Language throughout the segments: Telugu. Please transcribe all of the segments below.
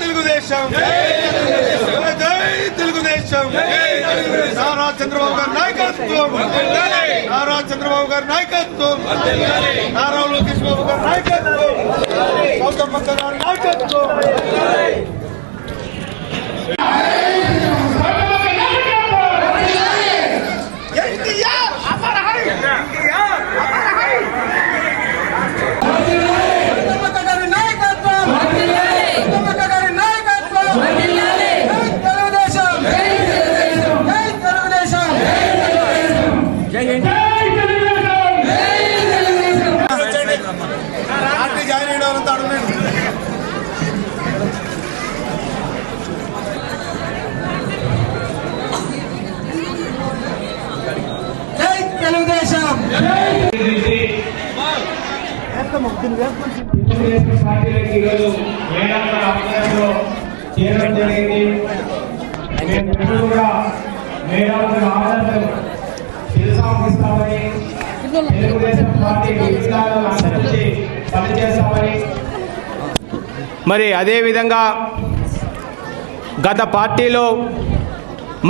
తెలుగుదేశం జై తెలుగుదేశం నారా చంద్రబాబు గారి నాయకత్వం నారా చంద్రబాబు గారి నాయకత్వం నారా లోకేష్ బాబు గారి నాయకత్వం గౌతమ్ గారి నాయకత్వం చేయడం జరిగింది. తెలుగుదేశం పార్టీ పనిచేస్తామని మరి అదేవిధంగా గత పార్టీలో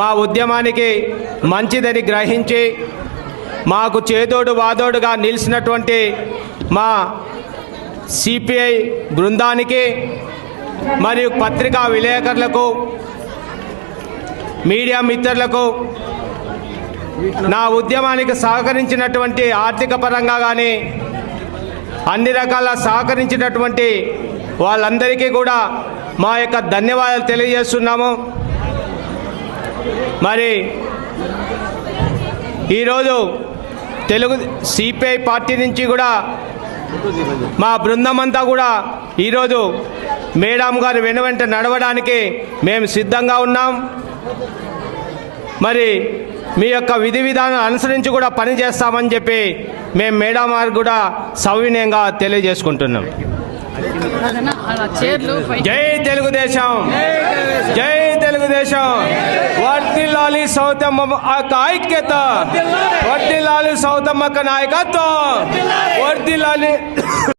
మా ఉద్యమానికి మంచిదని గ్రహించి మాకు చేదోడు వాదోడుగా నిలిచినటువంటి మా సిపిఐ బృందానికి మరియు పత్రికా విలేకరులకు మీడియా మిత్రులకు నా ఉద్యమానికి సహకరించినటువంటి ఆర్థిక పరంగా కానీ అన్ని రకాల సహకరించినటువంటి వాళ్ళందరికీ కూడా మా యొక్క ధన్యవాదాలు తెలియజేస్తున్నాము. మరి ఈరోజు తెలుగు సిపిఐ పార్టీ నుంచి కూడా మా బృందం అంతా కూడా ఈరోజు మేడం గారు వెనువెంట నడవడానికి మేము సిద్ధంగా ఉన్నాం. మరి మీ యొక్క విధి విధానం అనుసరించి కూడా పనిచేస్తామని చెప్పి మేము మేడం గారు కూడా సవినయంగా తెలియజేసుకుంటున్నాం. జై తెలుగుదేశం జై తెలుగుదేశం వర్ధిల్లాలి సౌతమ్మ ఐక్యత వర్ధిల్లాలి సౌతమ్మక్క నాయకత్వం వర్ధిల్లాలి